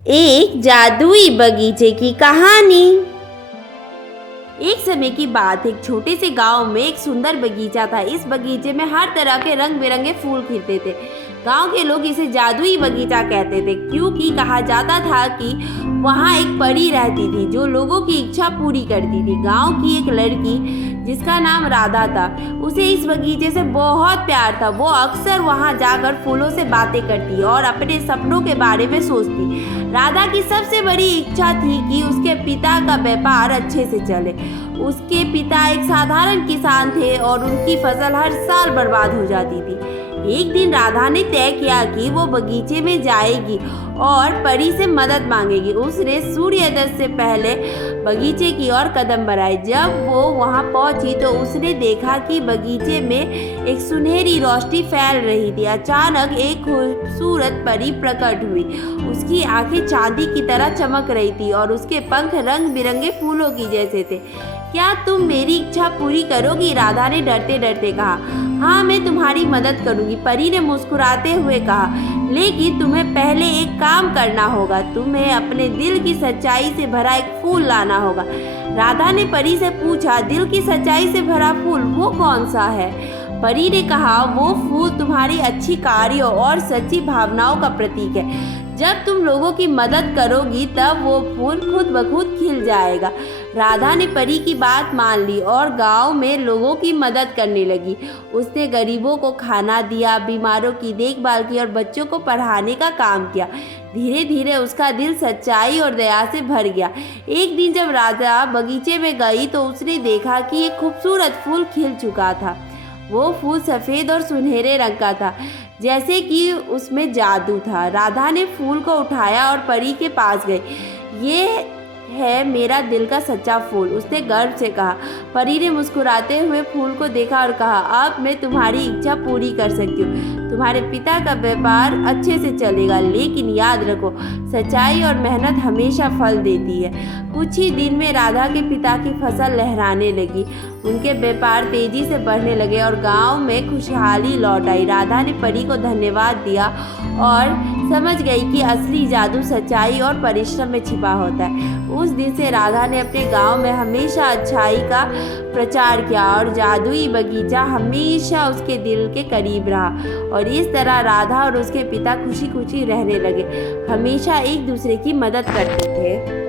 एक जादुई बगीचे की कहानी। एक समय की बात, एक छोटे से गांव में एक सुंदर बगीचा था। इस बगीचे में हर तरह के रंग बिरंगे फूल खिलते थे। गांव के लोग इसे जादुई बगीचा कहते थे, क्योंकि कहा जाता था कि वहां एक परी रहती थी जो लोगों की इच्छा पूरी करती थी। गांव की एक लड़की जिसका नाम राधा था, उसे इस बगीचे से बहुत प्यार था। वो अक्सर वहां जाकर फूलों से बातें करती और अपने सपनों के बारे में सोचती। राधा की सबसे बड़ी इच्छा थी कि उसके पिता का व्यापार अच्छे से चले। उसके पिता एक साधारण किसान थे और उनकी फसल हर साल बर्बाद हो जाती थी। एक दिन राधा ने तय किया कि वो बगीचे में जाएगी और परी से मदद मांगेगी। उसने सूर्योदय से पहले बगीचे की ओर कदम बढ़ाए। जब वो वहां पहुंची तो उसने देखा कि बगीचे में एक सुनहरी रोशनी फैल रही थी। अचानक एक खूबसूरत परी प्रकट हुई। उसकी आंखें चांदी की तरह चमक रही थी और उसके पंख रंग बिरंगे फूलों की जैसे थे। क्या तुम मेरी इच्छा पूरी करोगी? राधा ने डरते डरते कहा। हाँ, मैं तुम्हारी मदद करूंगी, परी ने मुस्कुराते हुए कहा। लेकिन तुम्हें पहले एक काम करना होगा। तुम्हें अपने दिल की सच्चाई से भरा एक फूल लाना होगा। राधा ने परी से पूछा, दिल की सच्चाई से भरा फूल वो कौन सा है? परी ने कहा, वो फूल तुम्हारी अच्छी कार्यों और सच्ची भावनाओं का प्रतीक है। जब तुम लोगों की मदद करोगी तब वो फूल खुद ब खुद खिल जाएगा। राधा ने परी की बात मान ली और गांव में लोगों की मदद करने लगी। उसने गरीबों को खाना दिया, बीमारों की देखभाल की और बच्चों को पढ़ाने का काम किया। धीरे धीरे उसका दिल सच्चाई और दया से भर गया। एक दिन जब राधा बगीचे में गई तो उसने देखा कि एक खूबसूरत फूल खिल चुका था। वो फूल सफ़ेद और सुनहरे रंग का था, जैसे कि उसमें जादू था। राधा ने फूल को उठाया और परी के पास गई। ये है मेरा दिल का सच्चा फूल, उसने गर्व से कहा। परी ने मुस्कुराते हुए फूल को देखा और कहा, अब मैं तुम्हारी इच्छा पूरी कर सकती हूँ। तुम्हारे पिता का व्यापार अच्छे से चलेगा, लेकिन याद रखो, सच्चाई और मेहनत हमेशा फल देती है। कुछ ही दिन में राधा के पिता की फसल लहराने लगी। उनके व्यापार तेजी से बढ़ने लगे और गांव में खुशहाली लौट आई। राधा ने परी को धन्यवाद दिया और समझ गई कि असली जादू सच्चाई और परिश्रम में छिपा होता है। उस दिन से राधा ने अपने गांव में हमेशा अच्छाई का प्रचार किया और जादुई बगीचा हमेशा उसके दिल के करीब रहा। और इस तरह राधा और उसके पिता खुशी खुशी रहने लगे, हमेशा एक दूसरे की मदद करते थे।